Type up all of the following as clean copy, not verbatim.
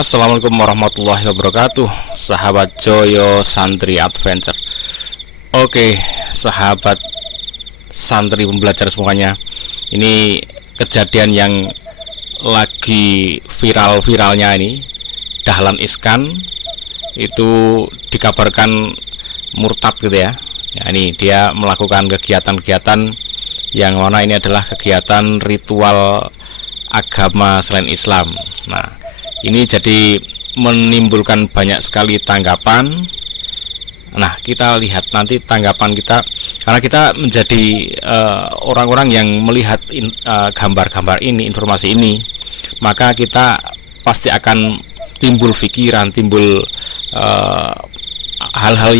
Assalamualaikum warahmatullahi wabarakatuh, sahabat Joyo Santri Adventure. Oke, sahabat santri pembelajar semuanya, ini kejadian yang lagi viral-viralnya ini. Dahlan Iskan itu dikabarkan murtad gitu ya. Ya, ini dia melakukan kegiatan-kegiatan yang mana ini adalah kegiatan ritual agama selain Islam. Nah, ini jadi menimbulkan banyak sekali tanggapan. Nah, kita lihat nanti tanggapan kita, karena kita menjadi orang-orang yang melihat gambar-gambar ini, informasi ini, maka kita pasti akan timbul pikiran, timbul hal-hal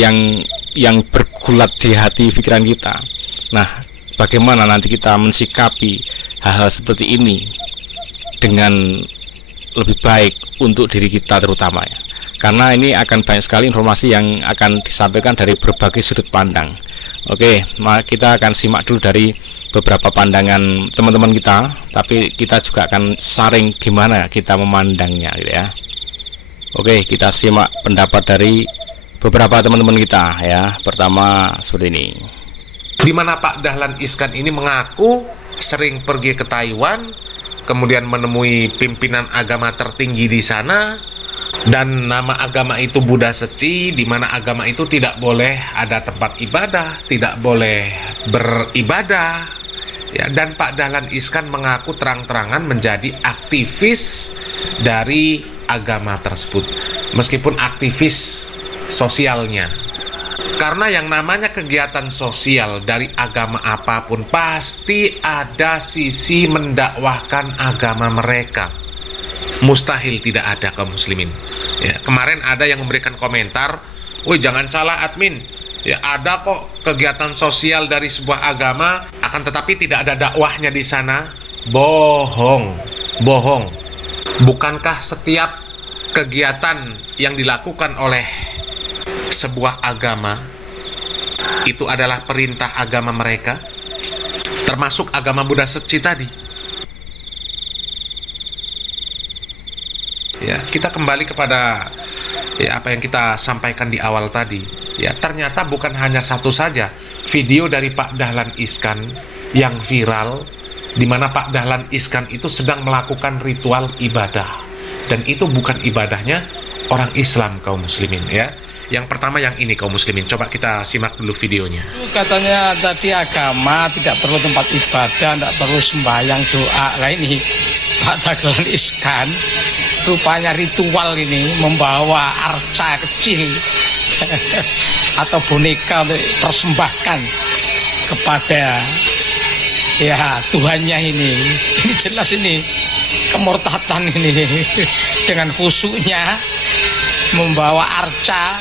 yang bergulat di hati pikiran kita. Nah, bagaimana nanti kita mensikapi hal-hal seperti ini dengan lebih baik untuk diri kita terutama ya, karena ini akan banyak sekali informasi yang akan disampaikan dari berbagai sudut pandang. Oke, kita akan simak dulu dari beberapa pandangan teman-teman kita, tapi kita juga akan saring gimana kita memandangnya gitu ya. Oke, kita simak pendapat dari beberapa teman-teman kita ya. Pertama seperti ini, di mana Pak Dahlan Iskan ini mengaku sering pergi ke Taiwan, kemudian menemui pimpinan agama tertinggi di sana, dan nama agama itu Buddha Seci, di mana agama itu tidak boleh ada tempat ibadah, tidak boleh beribadah. Ya, dan Pak Dahlan Iskan mengaku terang-terangan menjadi aktivis dari agama tersebut, meskipun aktivis sosialnya. Karena yang namanya kegiatan sosial dari agama apapun pasti ada sisi mendakwahkan agama mereka. Mustahil tidak ada kaum muslimin. Ya, kemarin ada yang memberikan komentar, "Woi, jangan salah admin. Ya, ada kok kegiatan sosial dari sebuah agama, akan tetapi tidak ada dakwahnya di sana." Bohong, bohong. Bukankah setiap kegiatan yang dilakukan oleh sebuah agama itu adalah perintah agama mereka, termasuk agama Buddha Seci tadi? Ya, kita kembali kepada apa yang kita sampaikan di awal tadi. Ya, ternyata bukan hanya satu saja video dari Pak Dahlan Iskan yang viral, di mana Pak Dahlan Iskan itu sedang melakukan ritual ibadah, dan itu bukan ibadahnya orang Islam kaum muslimin ya. Yang pertama yang ini kaum muslimin, coba kita simak dulu videonya. Katanya tadi agama tidak perlu tempat ibadah, tidak perlu sembahyang doa. Lah ini Pak Dahlan Iskan rupanya ritual ini membawa arca kecil atau boneka untuk persembahkan kepada ya Tuhannya ini. Ini jelas ini kemurtatan ini dengan khusyuknya membawa arca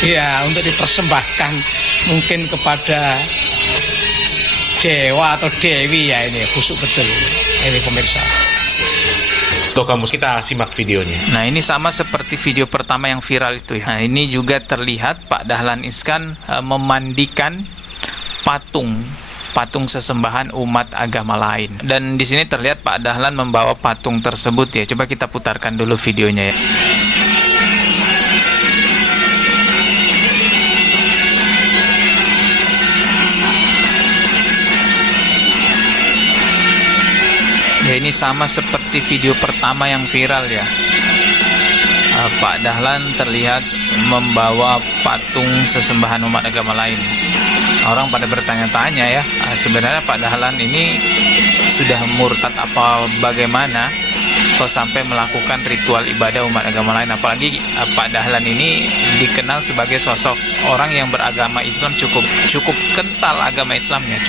ya untuk dipersembahkan mungkin kepada dewa atau dewi ya. Ini khusyuk betul ini pemirsa. Tuh kamu, kita simak videonya. Nah, ini sama seperti video pertama yang viral itu ya. Nah, ini juga terlihat Pak Dahlan Iskan memandikan patung sesembahan umat agama lain. Dan di sini terlihat Pak Dahlan membawa patung tersebut ya. Coba kita putarkan dulu videonya ya. Ya, ini sama seperti video pertama yang viral ya. Pak Dahlan terlihat membawa patung sesembahan umat agama lain. Orang pada bertanya-tanya ya, sebenarnya Pak Dahlan ini sudah murtad apa bagaimana kok sampai melakukan ritual ibadah umat agama lain. Apalagi Pak Dahlan ini dikenal sebagai sosok orang yang beragama Islam cukup kental agama Islamnya,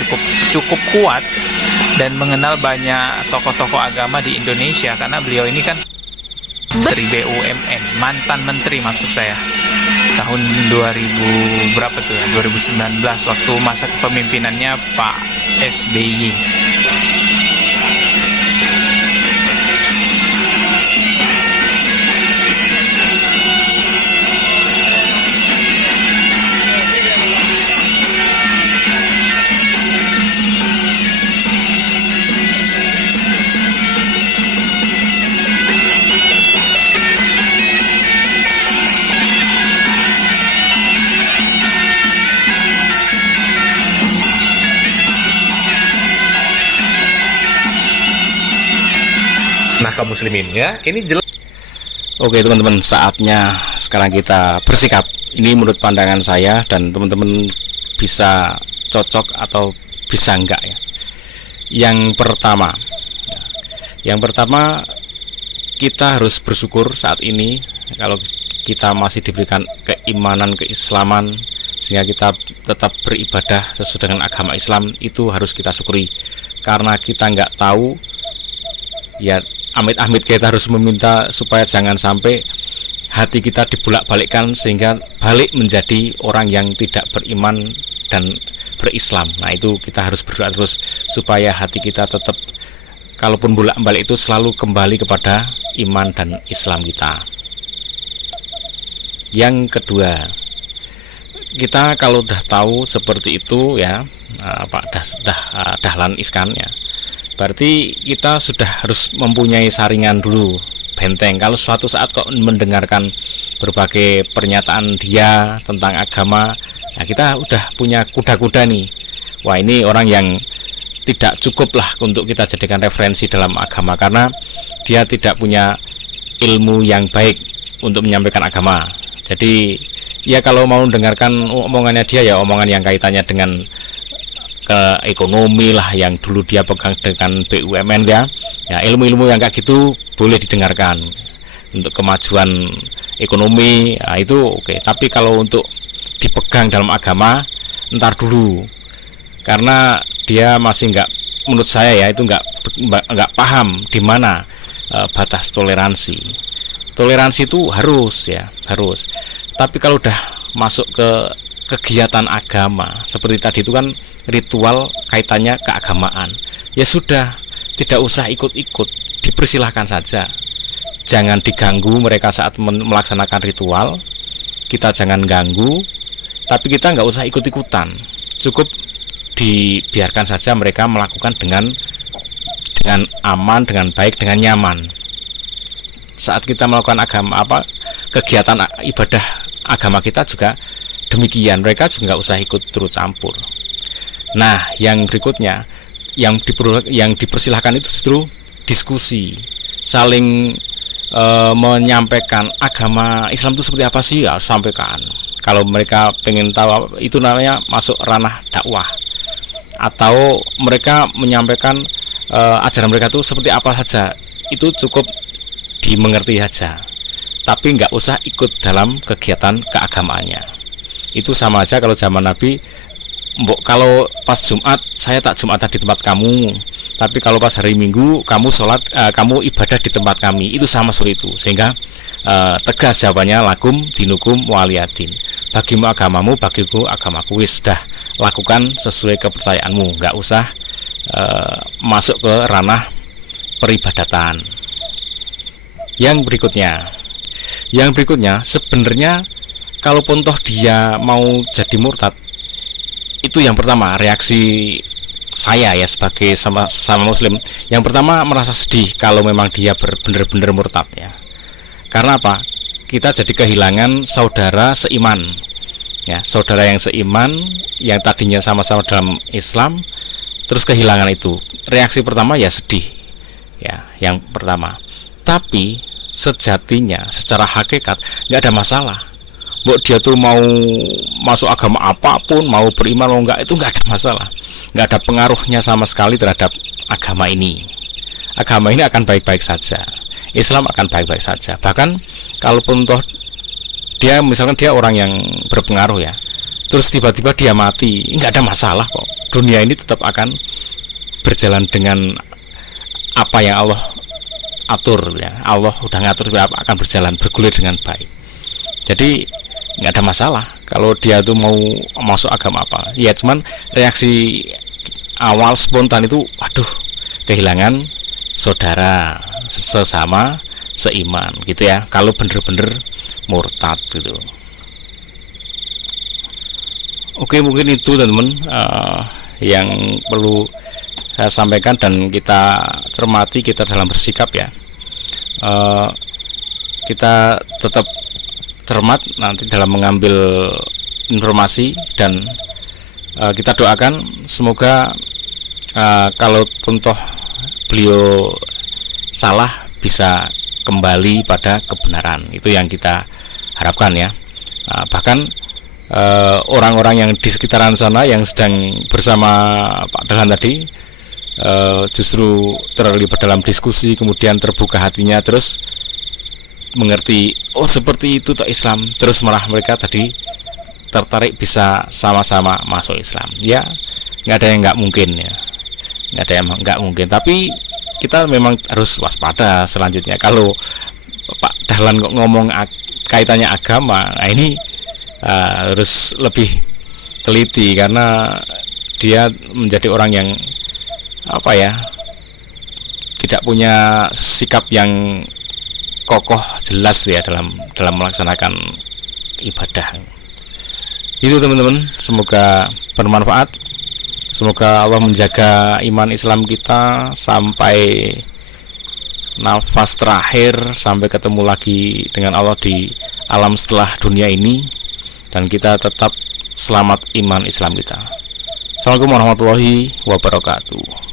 cukup kuat, dan mengenal banyak tokoh-tokoh agama di Indonesia, karena beliau ini kan Menteri BUMN, mantan menteri maksud saya, tahun 2000 berapa tuh ya, 2019 waktu masa kepemimpinannya Pak SBY. Nah, kaum muslimin ya, ini jelas. Oke teman-teman, saatnya sekarang kita bersikap. Ini menurut pandangan saya, dan teman-teman bisa cocok atau bisa enggak ya. Yang pertama kita harus bersyukur saat ini kalau kita masih diberikan keimanan, keislaman, sehingga kita tetap beribadah sesuai dengan agama Islam. Itu harus kita syukuri, karena kita nggak tahu ya, amit-amit kita harus meminta supaya jangan sampai hati kita dibulak-balikkan sehingga balik menjadi orang yang tidak beriman dan berislam. Nah, itu kita harus berdoa terus supaya hati kita tetap, kalaupun bolak-balik itu selalu kembali kepada iman dan Islam kita. Yang kedua, kita kalau udah tahu seperti itu ya, Pak Dahlan Iskan ya, berarti kita sudah harus mempunyai saringan dulu, benteng. Kalau suatu saat kok mendengarkan berbagai pernyataan dia tentang agama, nah kita udah punya kuda-kuda nih. Wah, ini orang yang tidak cukup lah untuk kita jadikan referensi dalam agama, karena dia tidak punya ilmu yang baik untuk menyampaikan agama. Jadi ya, kalau mau dengarkan omongannya dia ya omongan yang kaitannya dengan ke ekonomi lah, yang dulu dia pegang dengan BUMN ya. Ya, ilmu-ilmu yang kayak gitu boleh didengarkan untuk kemajuan ekonomi, nah itu oke. Tapi kalau untuk dipegang dalam agama, ntar dulu, karena dia masih menurut saya ya, itu nggak paham di mana batas toleransi. Toleransi itu harus ya, harus. Tapi kalau udah masuk ke kegiatan agama seperti tadi itu kan ritual kaitannya keagamaan, ya sudah, tidak usah ikut-ikut, dipersilahkan saja. Jangan diganggu mereka saat melaksanakan ritual, kita jangan ganggu, tapi kita nggak usah ikut-ikutan. Cukup dibiarkan saja mereka melakukan dengan aman, dengan baik, dengan nyaman. Saat kita melakukan kegiatan ibadah agama kita juga demikian, mereka juga nggak usah ikut turut campur. Nah, yang berikutnya yang dipersilahkan itu justru diskusi, saling menyampaikan agama Islam itu seperti apa sih, ya sampaikan. Kalau mereka pengen tahu, itu namanya masuk ranah dakwah. Atau mereka menyampaikan ajaran mereka itu seperti apa saja, itu cukup dimengerti saja, tapi nggak usah ikut dalam kegiatan keagamaannya. Itu sama aja kalau zaman Nabi, kalau pas Jumat saya tak Jumatan di tempat kamu, tapi kalau pas hari Minggu kamu sholat, kamu ibadah di tempat kami, itu sama seperti itu. Sehingga tegas jawabannya, lakum dinukum waliyadin, bagimu agamamu, bagiku agamaku. Wis, sudah lakukan sesuai kepercayaanmu, nggak usah masuk ke ranah peribadatan. Yang berikutnya sebenarnya kalaupun toh dia mau jadi murtad, itu yang pertama reaksi saya ya sebagai sama muslim, yang pertama merasa sedih kalau memang dia benar-benar murtad ya. Karena apa? Kita jadi kehilangan saudara seiman ya, saudara yang seiman, yang tadinya sama-sama dalam Islam, terus kehilangan itu. Reaksi pertama ya sedih ya, yang pertama. Tapi sejatinya secara hakikat nggak ada masalah. Mbok dia tuh mau masuk agama apapun, mau beriman mau enggak, itu nggak ada masalah, nggak ada pengaruhnya sama sekali terhadap agama ini. Agama ini akan baik-baik saja, Islam akan baik-baik saja. Bahkan kalaupun toh dia misalkan dia orang yang berpengaruh ya, terus tiba-tiba dia mati, nggak ada masalah kok. Dunia ini tetap akan berjalan dengan apa yang Allah atur ya. Allah udah ngatur akan berjalan, bergulir dengan baik. Jadi nggak ada masalah kalau dia tuh mau masuk agama apa ya. Cuman reaksi awal spontan itu, waduh, kehilangan saudara sesama seiman gitu ya, kalau bener-bener murtad gitu. Oke, mungkin itu teman-teman yang perlu saya sampaikan dan kita cermati, kita dalam bersikap ya. Kita tetap cermat nanti dalam mengambil informasi, dan kita doakan semoga kalaupun toh beliau salah, bisa kembali pada kebenaran. Itu yang kita harapkan ya. Bahkan orang-orang yang di sekitaran sana yang sedang bersama Pak Dahlan tadi justru terlibat dalam diskusi, kemudian terbuka hatinya, terus mengerti, oh seperti itu tak Islam, terus malah mereka tadi tertarik bisa sama-sama masuk Islam. Ya nggak ada yang nggak mungkin ya, nggak ada yang nggak mungkin, tapi kita memang harus waspada selanjutnya. Kalau Pak Dahlan kok ngomong kaitannya agama, nah ini harus lebih teliti, karena dia menjadi orang yang apa ya, tidak punya sikap yang kokoh jelas ya dalam melaksanakan ibadah. Itu teman-teman, semoga bermanfaat. Semoga Allah menjaga iman Islam kita sampai nafas terakhir, sampai ketemu lagi dengan Allah di alam setelah dunia ini, dan kita tetap selamat iman Islam kita. Assalamualaikum warahmatullahi wabarakatuh.